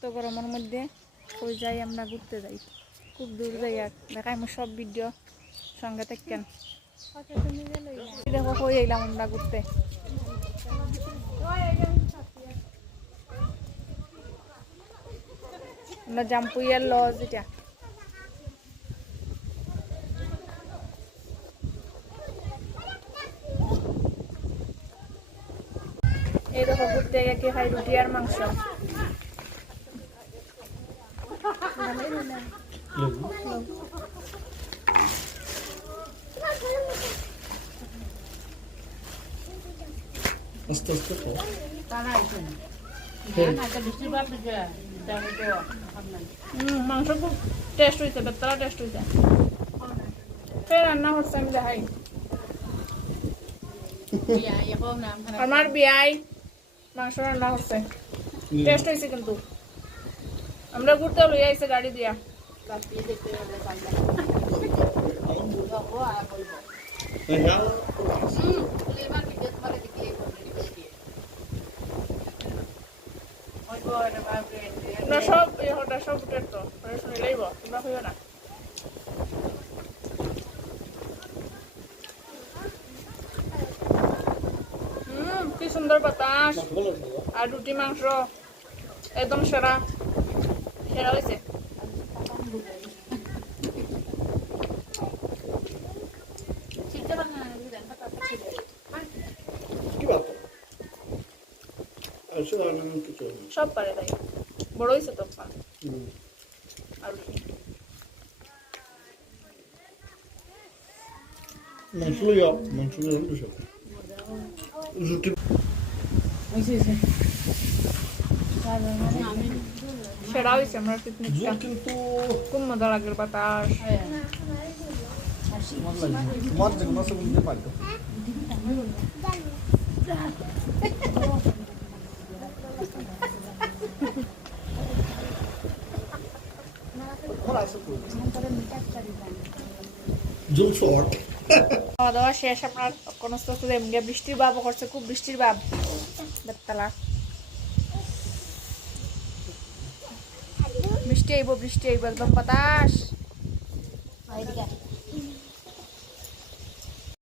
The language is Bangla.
তো গরমের মধ্যে কই যাই আমরা ঘুরতে যাই, খুব দূর জায়গা দেখাই আমার সব ভিডিও সঙ্গে থাকেন। দেখো কই এলাম আমরা ঘুরতে, আমরা জাম্পুইয়ার লজ এটা। এই দেখো ঘুরতে গিয়ে খাই রুটি আর মাংস। আস্তে আস্তে মাংস খুব টেস্ট হয়েছে, বেতরা টেস্ট হয়েছে। ফের রান্না করছে আমি দেখাই। আমার বিয়াই মাংস রান্না করছে, টেস্ট হয়েছে কিন্তু। আমরা ঘুরতে লই আইছে গাড়ি দিয়া। তোমরা সব সব উঠের তো শুনে লাইব, তোমরা হইও না। কি সুন্দর বাতাস আর রুটি মাংস একদম সেরা সেরা হয়েছে। সব পারে তাই বড় হয়েছে তো আর সেরা হয়েছে আমার পিকনিকটা, খুব মজা লাগলো বাতাস। খাওয়া দাওয়া শেষ, আপনার কোন বৃষ্টির ভাব করছে, খুব বৃষ্টির ভাব। বেতলা বৃষ্টি আইব একদম বাতাস।